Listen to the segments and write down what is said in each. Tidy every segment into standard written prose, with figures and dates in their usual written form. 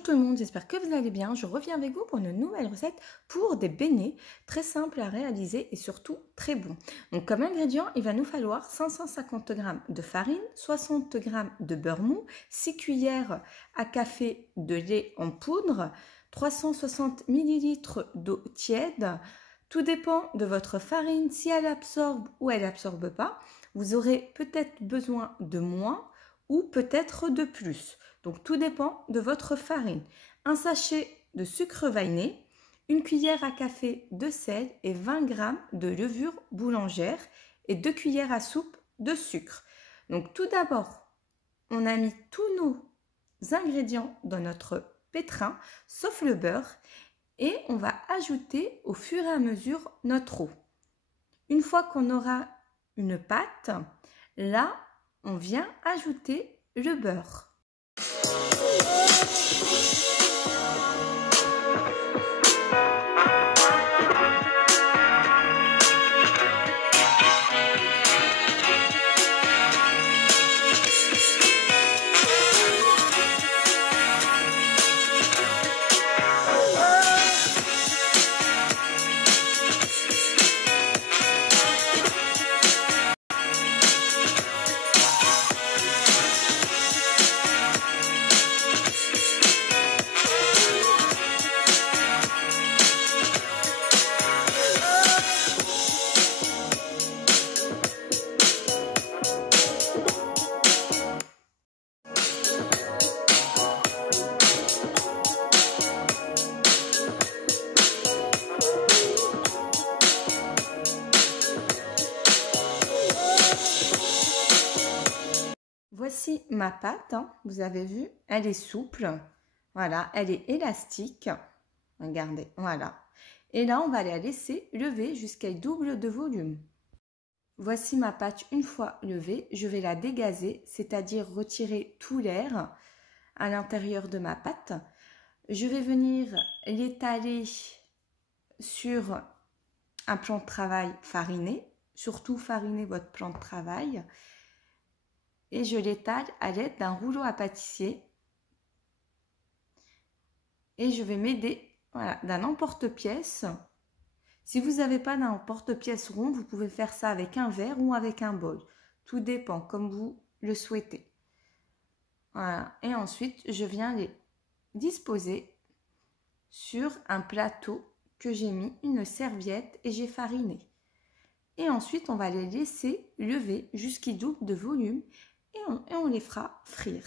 Bonjour tout le monde, j'espère que vous allez bien. Je reviens avec vous pour une nouvelle recette pour des beignets très simples à réaliser et surtout très bons. Donc comme ingrédient, il va nous falloir 550 g de farine, 60 g de beurre mou, 6 cuillères à café de lait en poudre, 360 ml d'eau tiède. Tout dépend de votre farine, si elle absorbe ou elle n'absorbe pas. Vous aurez peut-être besoin de moins ou peut-être de plus. Donc tout dépend de votre farine. Un sachet de sucre vanillé, une cuillère à café de sel et 20 g de levure boulangère et 2 cuillères à soupe de sucre. Donc tout d'abord, on a mis tous nos ingrédients dans notre pétrin, sauf le beurre, et on va ajouter au fur et à mesure notre eau. Une fois qu'on aura une pâte, là, on vient ajouter le beurre. Voici ma pâte, vous avez vu, elle est souple, voilà, elle est élastique, regardez, voilà. Et là, on va la laisser lever jusqu'à double de volume. Voici ma pâte une fois levée, je vais la dégazer, c'est-à-dire retirer tout l'air à l'intérieur de ma pâte. Je vais venir l'étaler sur un plan de travail fariné, surtout fariner votre plan de travail. Et je l'étale à l'aide d'un rouleau à pâtissier. Et je vais m'aider d'un emporte-pièce. Si vous n'avez pas d'un emporte-pièce rond, vous pouvez faire ça avec un verre ou avec un bol. Tout dépend comme vous le souhaitez. Voilà. Et ensuite, je viens les disposer sur un plateau que j'ai mis une serviette et j'ai fariné. Et ensuite, on va les laisser lever jusqu'à double de volume. Et on les fera frire.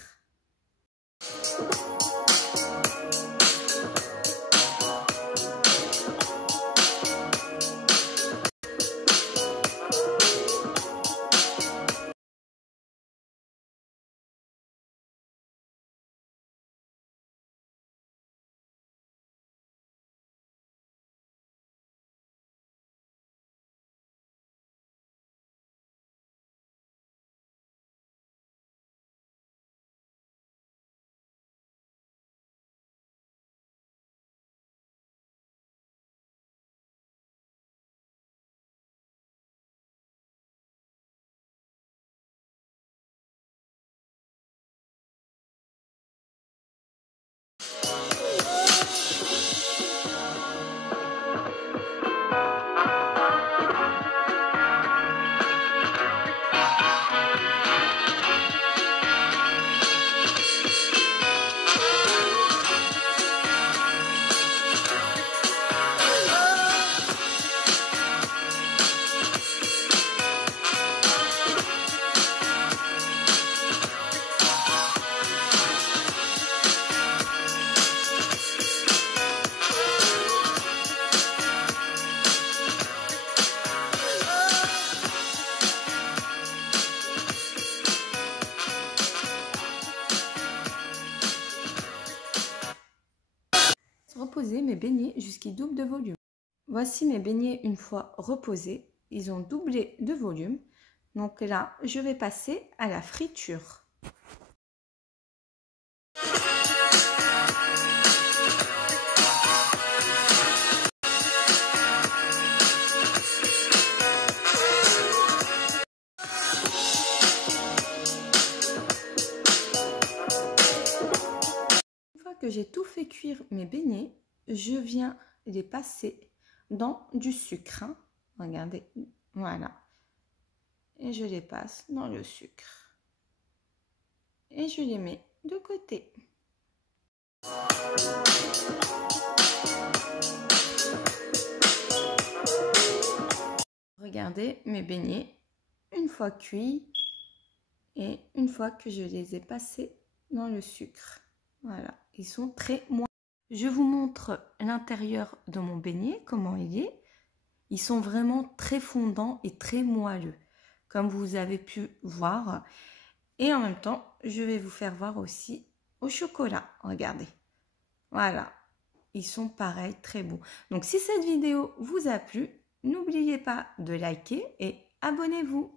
Reposer mes beignets jusqu'à double de volume. Voici mes beignets une fois reposés. Ils ont doublé de volume. Donc là, je vais passer à la friture. que j'ai tout fait cuire mes beignets, je viens les passer dans du sucre. Hein. Regardez, voilà. Et je les passe dans le sucre. Et je les mets de côté. Regardez mes beignets, une fois cuits et une fois que je les ai passés dans le sucre. Voilà, ils sont très moelleux. Je vous montre l'intérieur de mon beignet, comment il est. Ils sont vraiment très fondants et très moelleux, comme vous avez pu voir. Et en même temps, je vais vous faire voir aussi au chocolat. Regardez. Voilà. Ils sont pareils, très beaux. Donc, si cette vidéo vous a plu, n'oubliez pas de liker et abonnez-vous.